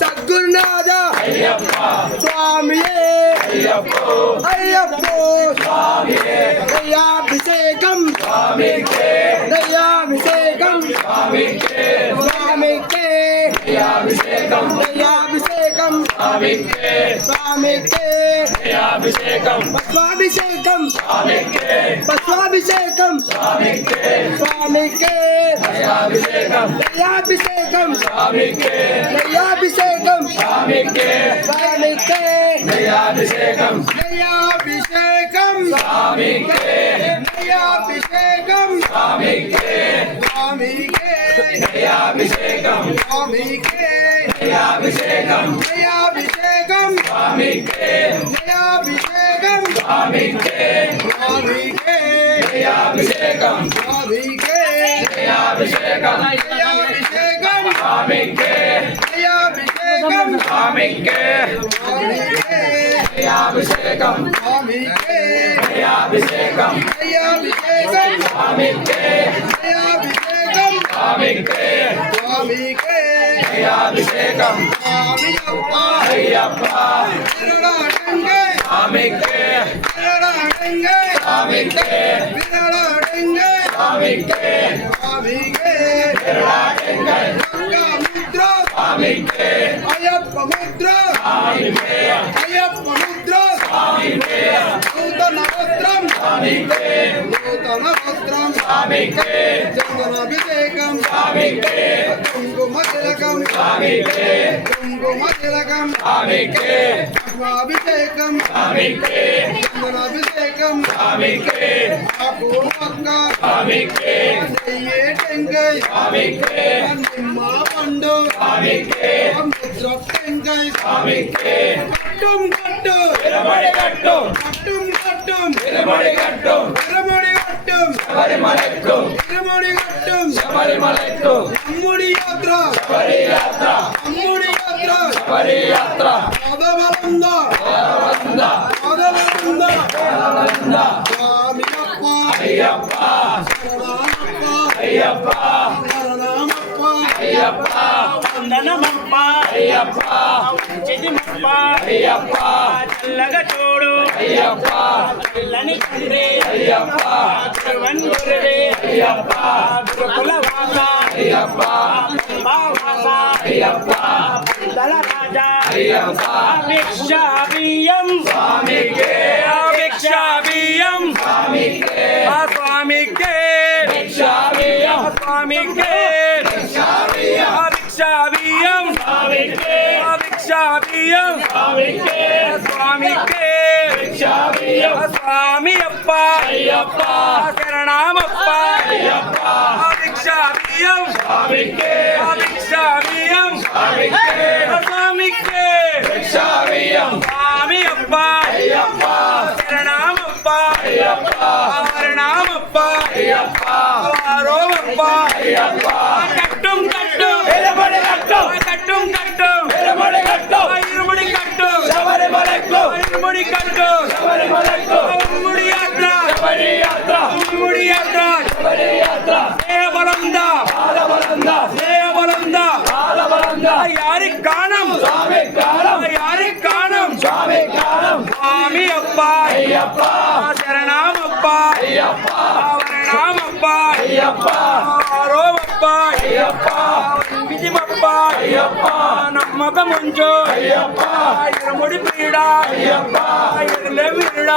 సద్గురునాథ స్వామియే అయ్యప్పో దయాభిషేకం దయాభిషేకం స్వామికే దయాభిషేకం స్వామికే పద్మాభిషేకం పద్మాభిషేకం స్వామికే దయాభిషేకం దయాభిషేకం స్వామికే దయాభిషేకం స్వామికే దయాభిషేకం స్వామికే దయాభిషేకం స్వామికే దయాభిషేకం స్వామికే దయాభిషేకం స్వామికే దయాభిషేకం స్వామికే దయాభిషేకం స్వామికే దయాభిషేకం స్వామికే దయాభిషేకం స్వామికే దయాభిషేకం స్వామికే దయాభిషేకం స్వామికే దయాభిషేకం అయ్యప్ప స్వామికే స్వామికే స్వామికే స్వామికే అయ్యప్ప ముద్ర అయ్యప్ప ముద్ర నూతన వస్త్రం నూతన వస్త్రం చందనాభిషేకం కుంకుమ తిలకం కుంకుమ తిలకం పద్మాభిషేకం చందనాభిషేకం పూర్వక్క నెయ్యే టెంకాయ నిమ్మ పండు ముద్ర టెంకాయ కట్టుం కట్టు కట్టుం కట్టుం ఇరమడి కట్టుం ఇరమడి కట్టుం అమ్ముడి యాత్ర అమ్ముడి యాత్ర పదవలంద స్వామియప్ప అయ్యప్ప వందనమప్ప చెదిమప్ప చల్లగా చూడు పిల్లని తండ్రి గురువన్గురుడే గురుకుల వాస దళ రాజా భిక్షాభియం స్వామికే భిక్షాభియం స్వామికే భిక్షాభియం స్వామికే భిక్షాభియం భిక్షాభియం స్వామికే స్వామియప్ప శరణమప్ప భిక్షాభియం భిక్షాభియం స్వామికే స్వామియప్ప శరణమప్ప శరణమప్ప ఆరోమప్ప కట్టుం కట్టు కట్టుం కట్టు ఇరుముడి కట్టు ఇరుముడి కట్టు ఉమ్ముడి యాత్ర ఉమ్ముడి యాత్ర బలంద యారి కాణం యారి కాణం స్వామి అప్ప శరణమప్ప వరణమప్ప ఆరోమప్ప విధిమప్ప నమ్మకముంచు ఇరుముడి పీడ ఇరులే వీడ